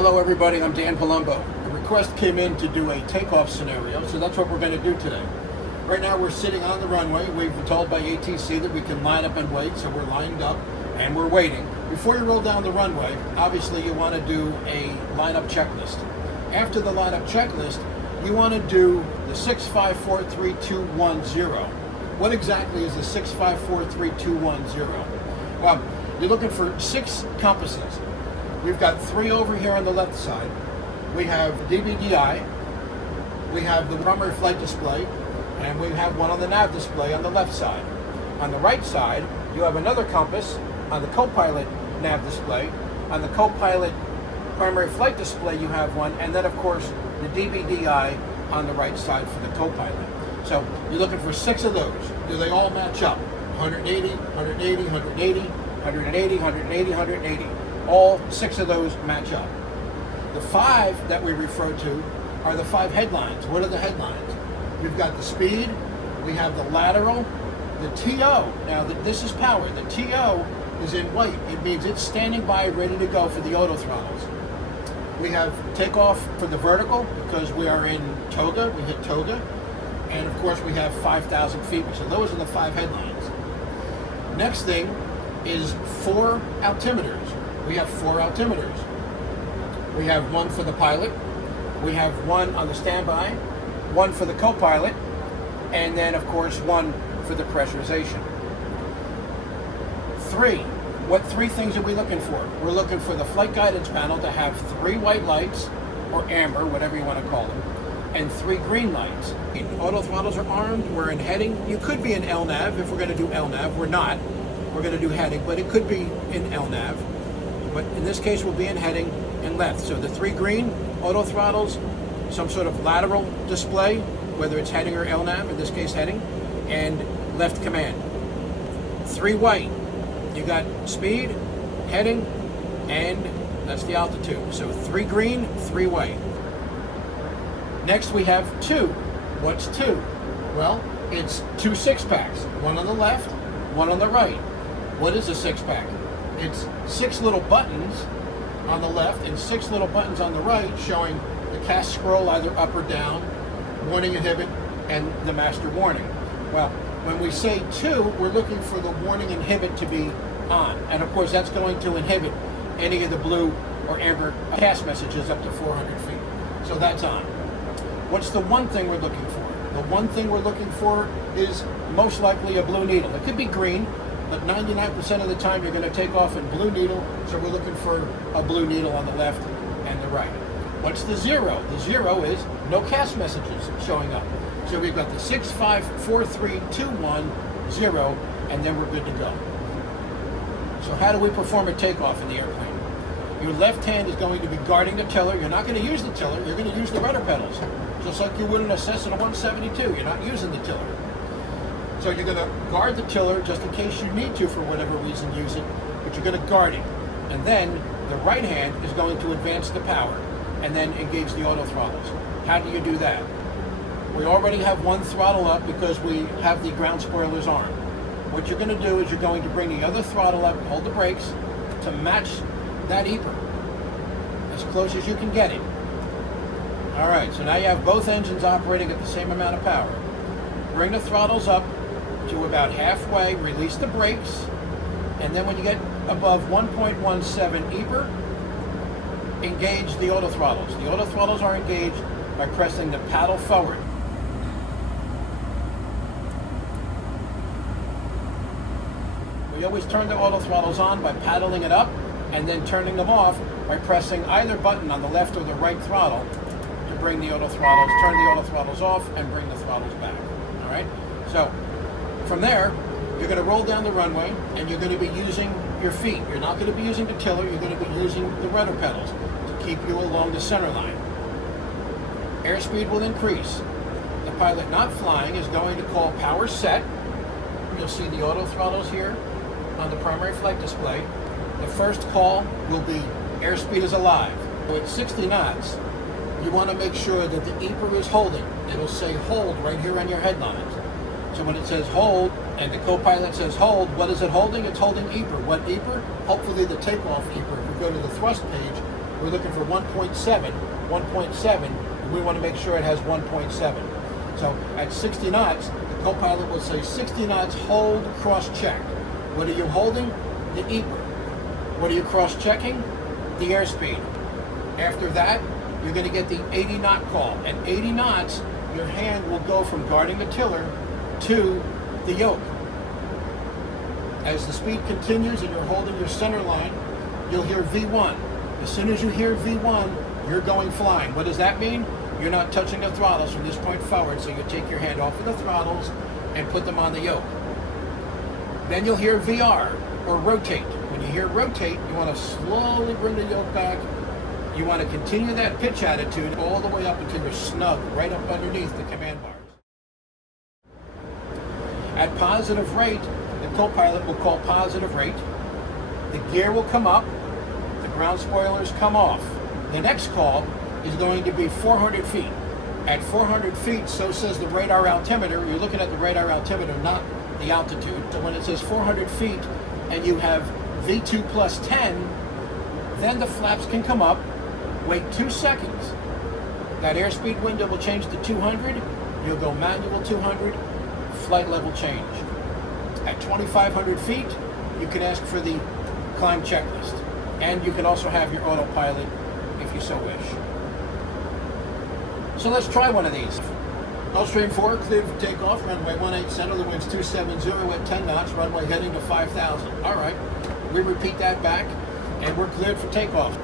Hello everybody, I'm Dan Palumbo. A request came in to do a takeoff scenario, so that's what we're going to do today. Right now we're sitting on the runway. We've been told by ATC that we can line up and wait, so we're lined up and we're waiting. Before you roll down the runway, obviously you want to do a lineup checklist. After the lineup checklist, you want to do the 6543210. What exactly is the 6543210? Well, you're looking for 6 compasses. We've got 3 over here on the left side. We have DBDI, we have the primary flight display, and we have one on the nav display on the left side. On the right side, you have another compass on the co-pilot nav display. On the co-pilot primary flight display, you have one, and then of course the DBDI on the right side for the co-pilot. So you're looking for 6 of those. Do they all match up? 180, 180, 180, 180, 180, 180. All 6 of those match up. The 5 that we refer to are the 5 headlines. What are the headlines? We've got the speed, we have the lateral, the TO. Now this is power. The TO is in white. It means it's standing by ready to go for the auto throttles. We have takeoff for the vertical because we are in toga. We hit toga. And of course we have 5,000 feet. So those are the 5 headlines. Next thing is 4 altimeters. We have 4 altimeters. We have one for the pilot, we have one on the standby, one for the co-pilot, and then of course one for the pressurization. 3. What 3 things are we looking for? We're looking for the flight guidance panel to have 3 white lights, or amber, whatever you want to call them, and 3 green lights. Auto throttles are armed, we're in heading. You could be in LNAV if we're going to do LNAV. We're not. We're going to do heading, but it could be in LNAV. But in this case, we'll be in heading and left. So the 3 green auto throttles, some sort of lateral display, whether it's heading or LNAV, in this case heading, and left command. 3 white, you got speed, heading, and that's the altitude. So 3 green, 3 white. Next we have 2. What's 2? Well, it's 2 6-packs, one on the left, one on the right. What is a 6-pack? It's 6 little buttons on the left and 6 little buttons on the right showing the cast scroll either up or down, warning inhibit, and the master warning. Well, when we say 2, we're looking for the warning inhibit to be on. And of course that's going to inhibit any of the blue or amber cast messages up to 400 feet. So that's on. What's the one thing we're looking for? The one thing we're looking for is most likely a blue needle. It could be green, but 99% of the time you're going to take off in blue needle, so we're looking for a blue needle on the left and the right. What's the 0? The 0 is no cast messages showing up. So we've got the 6543210, and then we're good to go. So how do we perform a takeoff in the airplane? Your left hand is going to be guarding the tiller. You're not going to use the tiller, you're going to use the rudder pedals. Just like you would in a Cessna 172, you're not using the tiller. So you're going to guard the tiller just in case you need to, for whatever reason, use it, but you're going to guard it. And then the right hand is going to advance the power and then engage the auto throttles. How do you do that? We already have one throttle up because we have the ground spoilers armed. What you're going to do is you're going to bring the other throttle up, hold the brakes, to match that EPR, as close as you can get it. All right, so now you have both engines operating at the same amount of power. Bring the throttles up to about halfway, release the brakes, and then when you get above 1.17 EPR, engage the auto throttles. The auto throttles are engaged by pressing the paddle forward. We always turn the auto throttles on by paddling it up and then turning them off by pressing either button on the left or the right throttle to bring the auto throttles, turn the auto throttles off and bring the throttles back. All right? So from there, you're going to roll down the runway and you're going to be using your feet. You're not going to be using the tiller, you're going to be using the rudder pedals to keep you along the center line. Airspeed will increase. The pilot not flying is going to call power set. You'll see the auto throttles here on the primary flight display. The first call will be airspeed is alive. So at 60 knots, you want to make sure that the EPR is holding. It'll say hold right here on your headlines. So when it says hold and the co-pilot says hold, what is it holding? It's holding EPR. What EPR? Hopefully the takeoff EPR. If we go to the thrust page, We're looking for 1.7, 1.7, and we want to make sure it has 1.7. So at 60 knots, the co-pilot will say 60 knots, hold, cross-check. What are you holding? The EPR. What are you cross-checking? The airspeed. After that, you're going to get the 80 knot call. At 80 knots, your hand will go from guarding the tiller to the yoke. As the speed continues and you're holding your center line, you'll hear V1. As soon as you hear V1, you're going flying. What does that mean? You're not touching the throttles from this point forward, so you take your hand off of the throttles and put them on the yoke. Then you'll hear VR, or rotate. When you hear rotate, you want to slowly bring the yoke back. You want to continue that pitch attitude all the way up until you're snug, right up underneath the command bars. At positive rate, the co-pilot will call positive rate. The gear will come up. The ground spoilers come off. The next call is going to be 400 feet. At 400 feet, so says the radar altimeter. You're looking at the radar altimeter, not the altitude. So when it says 400 feet and you have V2 plus 10, then the flaps can come up. Wait 2 seconds. That airspeed window will change to 200. You'll go manual 200, flight level change. At 2,500 feet, you can ask for the climb checklist. And you can also have your autopilot if you so wish. So let's try one of these. Gulfstream 4, cleared for takeoff, runway 18 center, the wind's 270 at 10 knots, runway heading to 5,000. All right, we repeat that back, and we're cleared for takeoff.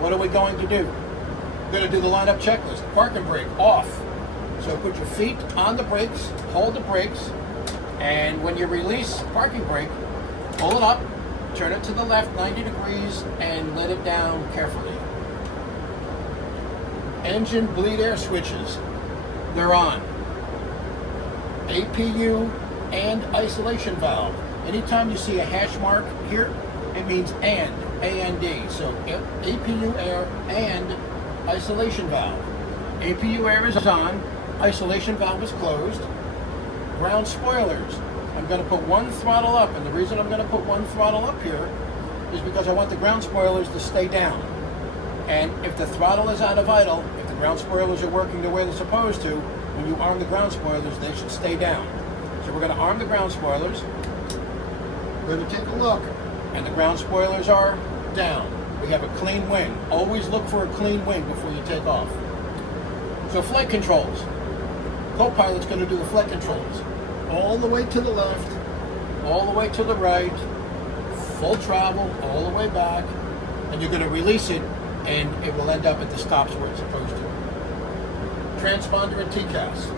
What are we going to do? We're going to do the lineup checklist. Park and brake, off. So put your feet on the brakes, hold the brakes, and when you release parking brake, pull it up, turn it to the left 90 degrees, and let it down carefully. Engine bleed air switches, they're on. APU and isolation valve. Anytime you see a hash mark here, it means and, A-N-D. So APU air and isolation valve. APU air is on, isolation valve is closed. Ground spoilers. I'm going to put one throttle up, and the reason I'm going to put one throttle up here is because I want the ground spoilers to stay down. And if the throttle is out of idle, if the ground spoilers are working the way they're supposed to, when you arm the ground spoilers, they should stay down. So we're going to arm the ground spoilers. We're going to take a look, and the ground spoilers are down. We have a clean wing. Always look for a clean wing before you take off. So flight controls. Co-pilot's going to do the flight controls. All the way to the left, all the way to the right, full travel, all the way back, and you're going to release it, and it will end up at the stops where it's supposed to. Transponder and TCAS.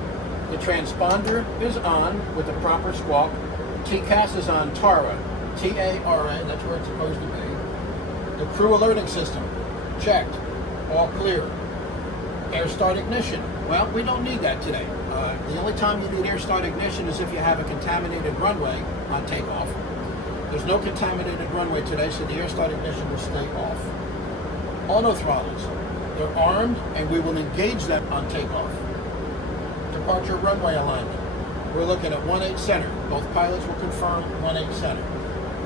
The transponder is on with the proper squawk. TCAS is on TARA, T-A-R-A, that's where it's supposed to be. The crew alerting system, checked, all clear. Air start ignition, well, we don't need that today. The only time you need air start ignition is if you have a contaminated runway on takeoff. There's no contaminated runway today, so the air start ignition will stay off. Auto throttles, they're armed, and we will engage them on takeoff. Departure runway alignment, we're looking at 18 center. Both pilots will confirm 18 center.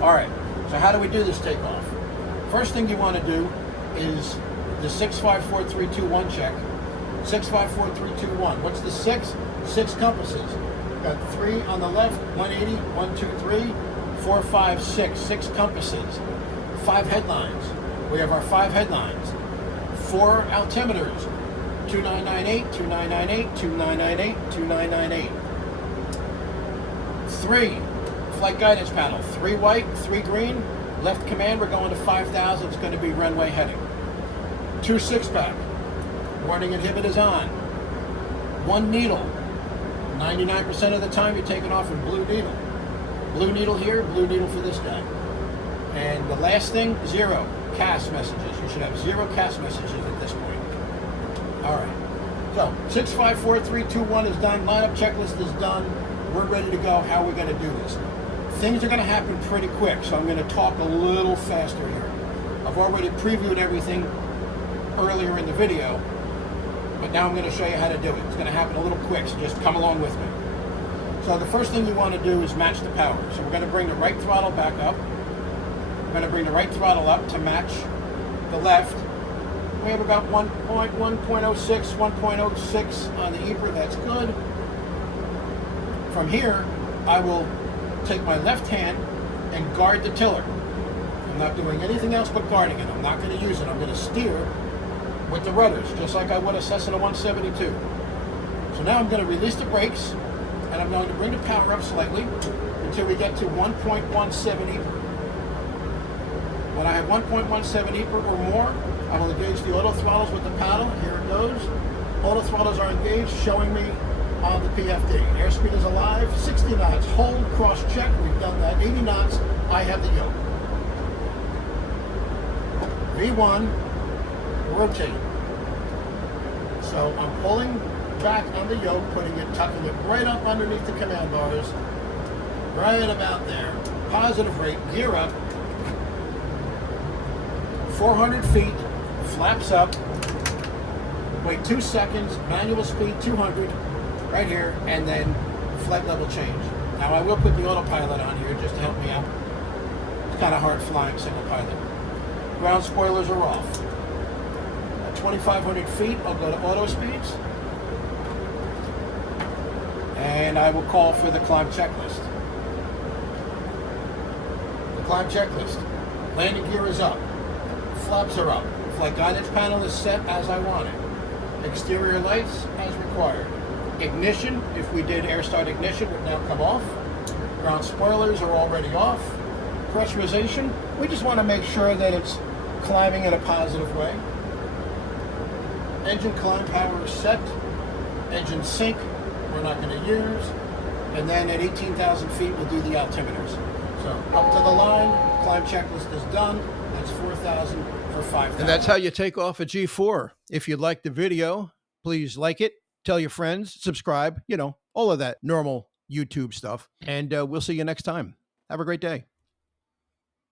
All right, so how do we do this takeoff? First thing you want to do is the 654-321 check. 654-321. What's the 6? 6 compasses. We've got 3 on the left, 180, 1, 2, 3, 4, 5, 6. 6 compasses. 5 headlines. We have our 5 headlines. 4 altimeters. 2998, 2998, 2998, 2998. 3 flight guidance panel. 3 white, 3 green. Left command, we're going to 5,000. It's going to be runway heading. 2 6-pack. Warning inhibit is on. 1 needle. 99% of the time you're taking off in blue needle. Blue needle here, blue needle for this guy. And the last thing, 0 CAS messages. You should have 0 CAS messages at this point. All right. So 654-321 is done. Lineup checklist is done. We're ready to go. How are we going to do this? Things are going to happen pretty quick, so I'm going to talk a little faster here. I've already previewed everything earlier in the video, but now I'm going to show you how to do it. It's going to happen a little quick, so just come along with me. So the first thing you want to do is match the power. So we're going to bring the right throttle back up. We're going to bring the right throttle up to match the left, We have about 1.06, 1.06 on the Ebra. That's good. From here, I will take my left hand and guard the tiller. I'm not doing anything else but guarding it. I'm not going to use it. I'm going to steer with the rudders, just like I would a Cessna 172. So now I'm going to release the brakes, and I'm going to bring the power up slightly until we get to 1.17 Ebra. When I have 1.17 Ebra or more, I will engage the auto throttles with the paddle. Here it goes. Auto throttles are engaged, showing me on the PFD. Airspeed is alive, 60 knots. Hold, cross check, we've done that. 80 knots, I have the yoke. V1, rotate. So I'm pulling back on the yoke, putting it, tucking it right up underneath the command bars. Right about there. Positive rate, gear up. 400 feet, flaps up. Wait 2 seconds, manual speed 200, right here, and then flight level change. Now I will put the autopilot on here just to help me out. It's kind of hard flying single pilot. Ground spoilers are off. At 2,500 feet, I'll go to auto speeds. And I will call for the climb checklist. The climb checklist. Landing gear is up. Flaps are up. Flight guidance panel is set as I want it. Exterior lights as required. Ignition, if we did air start ignition, would now come off. Ground spoilers are already off. Pressurization, we just want to make sure that it's climbing in a positive way. Engine climb power is set. Engine sync, we're not going to use. And then at 18,000 feet, we'll do the altimeters. So up to the line, climb checklist is done. That's 4,000 for 5,000. And that's how you take off a G4. If you liked the video, please like it, tell your friends, subscribe, all of that normal YouTube stuff. And we'll see you next time. Have a great day.